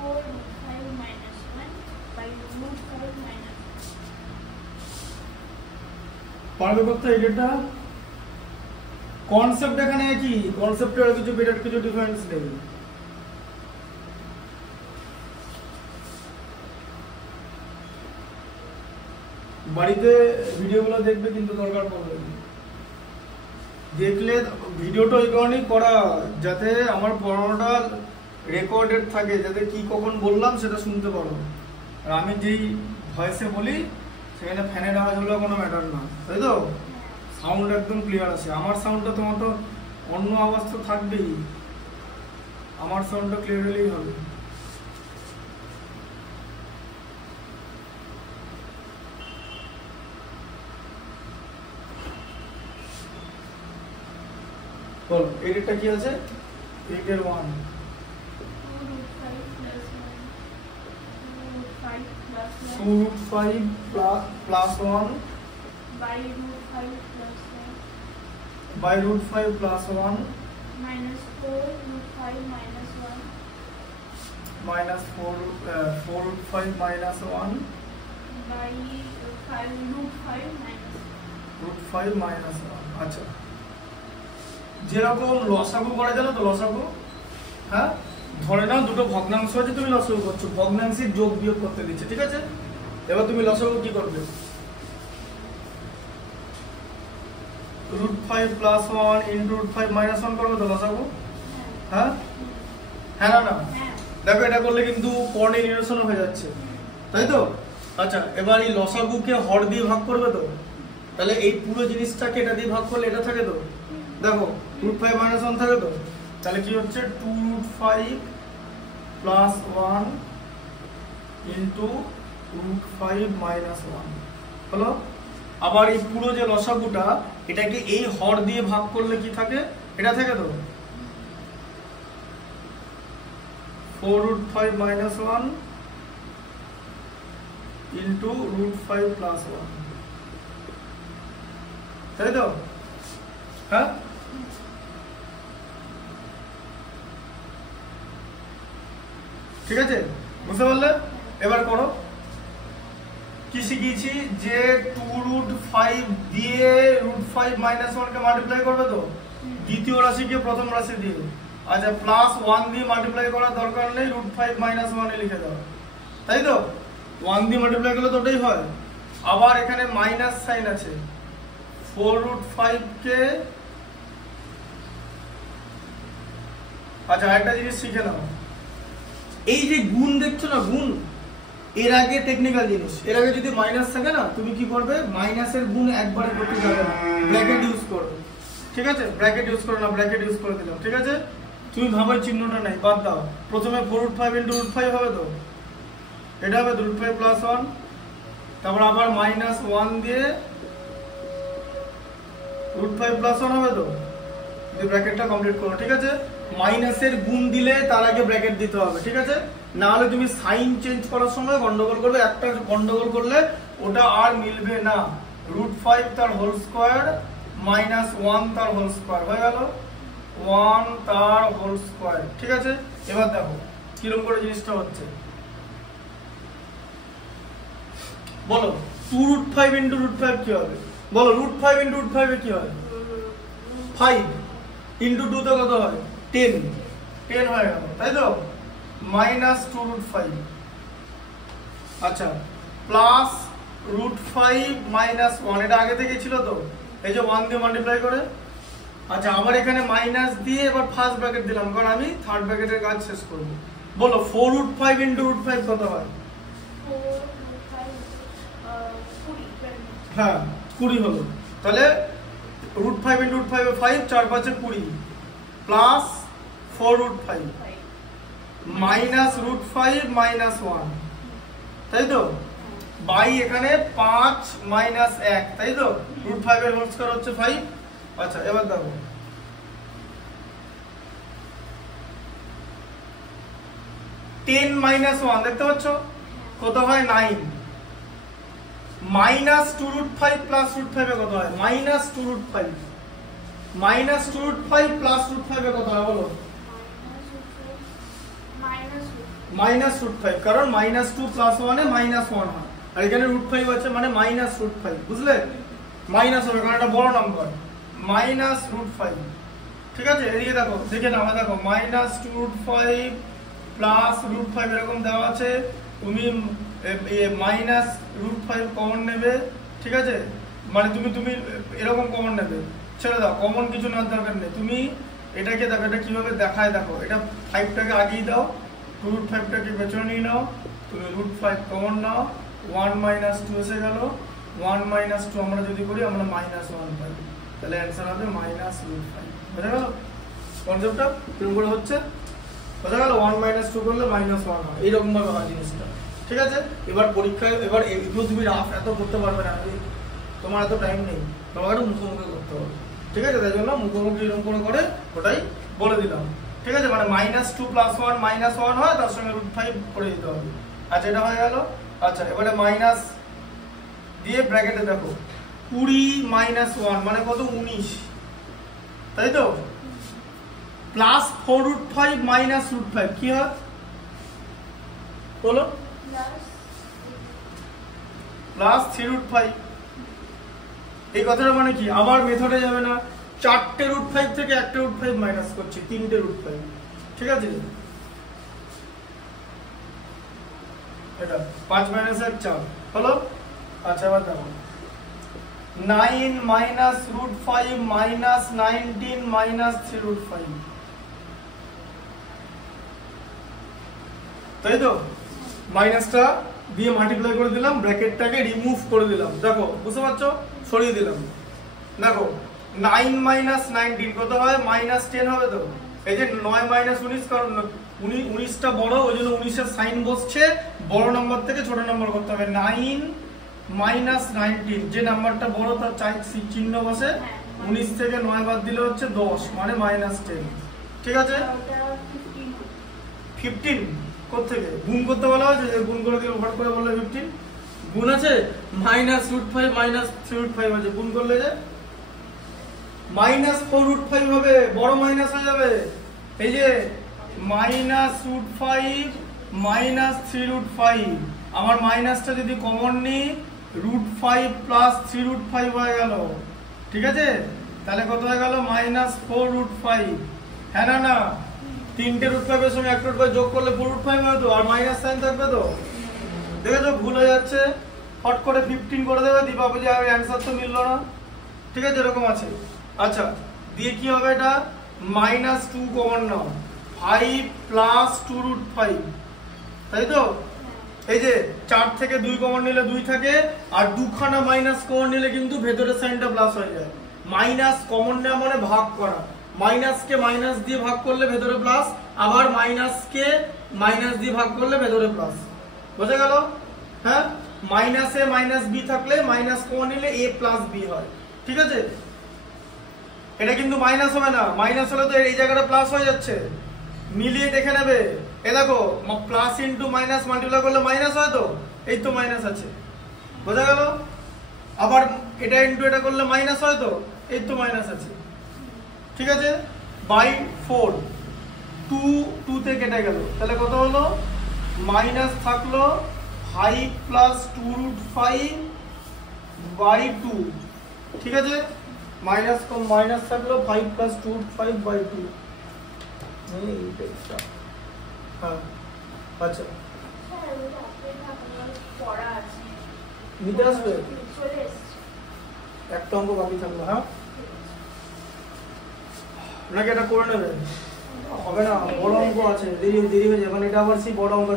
4 root 5 minus 1 by root 5 minus 1. পারবে করতে এটা কনসেপ্ট এখানে কি কনসেপ্টের কিছু বিরাট কিছু ডিফারেন্স নেই। বাড়িতে ভিডিওগুলো দেখবে কিন্তু দরকার পড়বে, দেখলে ভিডিওটা ওই কারণেই করা যাতে আমার পড়ানোটা রেকর্ডেড থাকে, যাতে কি কখন বললাম সেটা শুনতে পারো। আর আমি যেই ভয়েসে বলি সেখানে ফ্যানের আওয়াজগুলো কোনো ম্যাটার না, তাই তো? সাউন্ড একদম ক্লিয়ার আছে। আমার সাউন্ডটা তোমার তো অন্য আওয়াজ তো থাকবেই, আমার সাউন্ডটা ক্লিয়ার হলেই হবে। বল এডিটটা কি আছে? 8 এর 1 2 root 5 plus 1 2 root 5 plus 1 by root 5 plus 1 by root 5 plus 1 minus 4 root 5 minus 1 minus 4 root 5 minus 1 by 5 root 5 minus 1. root 5 minus 1। আচ্ছা, যেরকম লসাগু করা জানো তো? লসাগু, হ্যাঁ, ধরে নাও দুটো ভগ্নাংশ আছে, তুমি লসাগু করছো, ভগ্নাংশের যোগ বিয়োগ করতে দিচ্ছে, ঠিক আছে? এবার তুমি লসাগু কি করবে? root 5 plus 1 into root 5 minus 1 করবে তো লসাগু, হ্যাঁ হ্যাঁ না না? দেখো এটা করলে কিন্তু পর্ণের নিরসনও হয়ে যাচ্ছে, তাই তো? আচ্ছা, এবার এই লসাগুকে হর দিয়ে ভাগ করবে তো, তাহলে এই পুরো জিনিসটাকে এটা দিয়ে ভাগ করলে এটা থাকে তো, দেখো root 5 minus 1 থাকে তো, তাহলে কি হচ্ছে 2 root 5 plus 1 into root 5 minus 1 হলো। আবার এই পুরো যে লসাগুটা এটাকে এই হর দিয়ে ভাগ করলে কি থাকে? এটা থাকে তো 4 root 5 minus 1 into root 5 plus 1, তাই তো? হ্যাঁ, ঠিক আছে, বুঝতে পারলে? এবার করো, কি শিখিয়েছি যে 2 root 5 দিয়ে root 5 minus 1 কে মাল্টিপ্লাই করবে তো দ্বিতীয় রাশিকে প্রথম রাশি দিয়ে। আচ্ছা, প্লাস 1 দিয়ে মাল্টিপ্লাই করার দরকার নেই, root 5 minus 1 এ লিখে দাও, তাই তো? 1 দিয়ে মাল্টিপ্লাই করলে তো ওটাই হয়। আবার এখানে মাইনাস সাইন আছে, 4 root 5 কে, আচ্ছা আরেকটা জিনিস শিখে নাও, এই যে গুণ দেখছো না, গুণ এর আগে টেকনিক্যাল জিনিস, এর আগে যদি মাইনাস থাকে না তুমি কি করবে? মাইনাসের গুণ একবারে করতে যাবে না, ব্র্যাকেট ইউজ করবে, ঠিক আছে? ব্র্যাকেট ইউজ করো না, ব্র্যাকেট ইউজ করে দিলাম, ঠিক আছে? তুমি ভাবো চিহ্নটা নাই, বাদ দাও। প্রথমে 4 root 5 into root 5 হবে তো, এটা হবে root 5 plus 1, তারপর আবার মাইনাস 1 দিয়ে root 5 plus 1 হবে তো, এই ব্র্যাকেটটা কমপ্লিট করো, ঠিক আছে? মাইনাসের গুণ দিলে তার আগে ব্র্যাকেট দিতে হবে, ঠিক আছে? না হলে তুমি সাইন চেঞ্জ করার সময় গন্ডগোল করবে, একটা গন্ডগোল করলে ওটা আর মিলবে না। root 5 তার হোল স্কয়ার মাইনাস 1 তার হোল স্কয়ার হয়ে গেল 1 তার হোল স্কয়ার, ঠিক আছে? এবার দেখো কিরকম করে জিনিসটা হচ্ছে, বলো 2 root 5 into root 5 কি হবে? বলো root 5 into root 5 এ কি হয়? 5 into 2 তে কত হয়? 10 হয়ে গেল, তাই তো? মাইনাস 2 root 5, আচ্ছা প্লাস root 5 minus 1, এটা আগে থেকে ছিল তো, এই যে 1 দিয়ে মাল্টিপ্লাই করে। আচ্ছা, আবার এখানে মাইনাস দিয়ে এবার ফার্স্ট ব্র্যাকেট দিলাম, কারণ আমি থার্ড ব্র্যাকেটের কাজ শেষ করব। বলো 4 root 5 into root 5 কত হয়? 4 root 5 20। হ্যাঁ 20 হলো, তাহলে root 5 into root 5 এ 5, 4 5 এ 20 plus 4 root 5 minus root 5 minus 1, তাই তো? বাই এখানে 5 minus 1, তাই তো? root 5 এর হোল স্কয়ার হচ্ছে 5। আচ্ছা, এবার দেখো 10 minus 1 দেখতে পাচ্ছ কত হয়? 9 মাইনাস 2 root 5 প্লাস root 5 এ কত হয়? Minus 2 root 5 minus 2 root 5 plus root 5 এ কত হয় বলো? minus -√5 কারণ -2 + 1 এ -1 হয় আর এখানে √5 আছে মানে -√5 বুঝলে মাইনাস হবে কারণ এটা বড় নাম্বার -√5 ঠিক আছে এদিকে দেখো দেখে নাও দেখো -2√5 +√5 এরকম দেওয়া আছে তুমি -√5 কমন নেবে ঠিক আছে মানে তুমি এরকম কমন নেবে ছেড়ে দাও কমন কিছু নেওয়ার দরকার নেই তুমি এটাকে দেখো এটা কিভাবে দেখায় দেখো এটা 5টাকে আগিয়ে দাও 2√5টাকে পেছনে নিয়ে নাও তুমি √5 কমন নাও 1 - 2 এসে গেল 1 - 2 আমরা যদি করি আমরা -1 পাই তাহলে অ্যান্সার হবে -√5 বুঝা গেল কনসেপ্টটা কিরকম করে হচ্ছে বুঝা গেল 1 - 2 করলে -1 হয় এইরকম ভাবে হয় জিনিসটা ঠিক আছে এবার পরীক্ষায় এবার এগুলো তুমি রাফ এত করতে পারবে না তোমার এত টাইম নেই তোমার মুখোমুখি করতে হবে ঠিক আছে তাই জন্য মুখোমুখি এরকম করে ওটাই বলে দিলাম ঠিক আছে মানে -2 + 1 -1 হয় তার সঙ্গে √5 করে দিতে হবে আচ্ছা এটা হয়ে গেল আচ্ছা এবারে মাইনাস দিয়ে ব্র্যাকেটে দেখো 20 - 1 মানে কত 19 তাই তো +4√5 -√5 কি হয় বলো +3√5 এই কথাটা মানে কি আবার মেথডে যাবে না 4টে √5 থেকে 1টে √5 মাইনাস করছি 3টে √5 ঠিক আছে এটা 5 - 1 4 হলো আচ্ছা এবার দেখো 9 - √5 -19 -3√5 তাই তো মাইনাসটা দিয়ে মাল্টিপ্লাই করে দিলাম ব্র্যাকেটটাকে রিমুভ করে দিলাম দেখো বুঝতে পারছো সরিয়ে দিলাম দেখো 9 - 19 কত হয় -10 হবে তো এই যে 9 - 19 কারণ 19টা বড় ওইজন্য 19 এর সাইন বসছে বড় নাম্বার থেকে ছোট নাম্বার করতে হবে 9 - 19 যে নাম্বারটা বড় তার চিহ্ন বসে 19 থেকে 9 বাদ দিলে হচ্ছে 10 মানে -10 ঠিক আছে 15 কোত্থেকে গুণ করতে বলা হয়েছে যে গুণ করে দিয়ে ওভার করে বললে 15 গুণ আছে -√5 -3√5 আছে গুণ করলে যে -4√5 হবে বড় মাইনাস হয়ে যাবে এই যে -√5 -3√5 আমার মাইনাসটা যদি কমন নিই √5 + 3√5 হয়ে গেল ঠিক আছে তাহলে কত হয়ে গেল -4√5 হ্যাঁ না তিনটে √5 এর সঙ্গে 1 √5 যোগ করলে 4√5 হবে তো আর মাইনাস সাইন থাকবে তো দেখেছো ভুল হয়ে যাচ্ছে হট করে 15 করে দেবে দীপাবলি আর অ্যানসার তো মিললো না ঠিক আছে এরকম আছে আচ্ছা দিয়ে কি হবে এটা -2 কমন নাও 5 + 2√5 তাই তো এই যে 4 থেকে 2 কমন নিলে 2 থাকে আর দুখানা মাইনাস কমন নিলে কিন্তু ভেতরের সাইনটা প্লাস হয়ে যায় মাইনাস কমন নেওয়া মানে ভাগ করা মাইনাসকে মাইনাস দিয়ে ভাগ করলে ভেতরে প্লাস আবার মাইনাসকে মাইনাস দিয়ে ভাগ করলে ভেতরে প্লাস বুঝা গেল হ্যাঁ মাইনাসে -b থাকলে মাইনাস কমন নিলে a + b হয় ঠিক আছে এটা কিন্তু মাইনাস হবে না মাইনাস হলে তো এই জায়গাটা প্লাস হয়ে যাচ্ছে মিলিয়ে দেখে নেবে এই দেখো প্লাস ইনটু মাইনাস মাল্টিপ্লাই করলে মাইনাস হয় তো এই তো মাইনাস আছে বোঝা গেল আবার এটা ইনটু এটা করলে মাইনাস হয় তো এই তো মাইনাস আছে ঠিক আছে বাই 4 2 তে কেটে গেল তাহলে কত হলো মাইনাস থাকলো 5 + 2√5 বাই 2 ঠিক আছে মাইনাস কম মাইনাস থাকলো 5 + 2√5 বাই 2 হ্যাঁ আচ্ছা নিতে আসবে একটা অঙ্ক বাকি থাকলো হ্যাঁ নাকি এটা করে নেবে হবে না বড় অঙ্ক আছে দেরি হয়ে যাবে এটা আবার সেই বড় অঙ্ক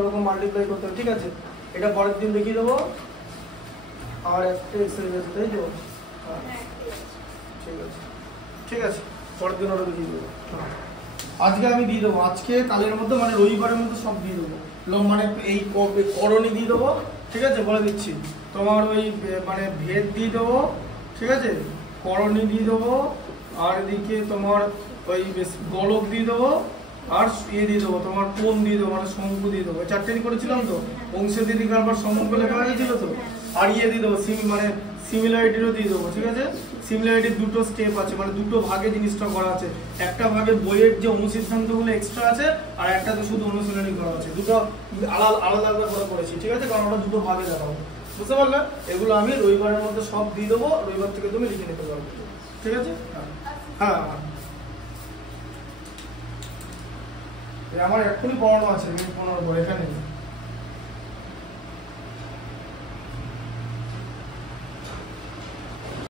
ওরকম মাল্টিপ্লাই করতে হবে ঠিক আছে এটা পরের দিন দেখিয়ে দেবো আর একটা এক্সারসাইজ আছে তাই তো ঠিক আছে পরের দিন ওটা দেখিয়ে দেবো আজকে আমি দিয়ে দেবো আজকে কালের মধ্যে মানে রবিবারের মধ্যে সব দিয়ে দেবো মানে এই করণী দিয়ে দেবো ঠিক আছে বলে দিচ্ছি তোমার ওই মানে ভেদ দিয়ে দেবো ঠিক আছে করণী দিয়ে দেবো আর এদিকে তোমার ওই গোলক দিয়ে দেবো আর দিয়ে দেবো তোমার কোণ দিয়ে দেবো মানে শঙ্কু দিয়ে দেবো 4টে করেছিলাম তো অংশ দিয়ে দিকে আবার সমঙ্ক লেখা হয়েছিল তো আর দিয়ে দেবো মানে সিমিলারিটিরও দিয়ে দেবো, ঠিক আছে। সিমিলারিটির দুটো স্টেপ আছে, মানে দুটো ভাগে জিনিসটা করা আছে। একটা ভাগে বইয়ের যে অনুসিদ্ধান্তগুলো এক্সট্রা আছে, আর একটাতে শুধু অনুশীলনী করা আছে। দুটো আলাদা আলাদা করে করেছি, ঠিক আছে, কারণ ওটা দুটো ভাগে দেখাবো, বুঝতে পারলে? এগুলো আমি রবিবারের মধ্যে সব দিয়ে দেবো, রবিবার থেকে তুমি লিখে নিতে পারবে, ঠিক আছে। হ্যাঁ আমার এক্ষুনি পড়ানো আছে, 15 এখানে।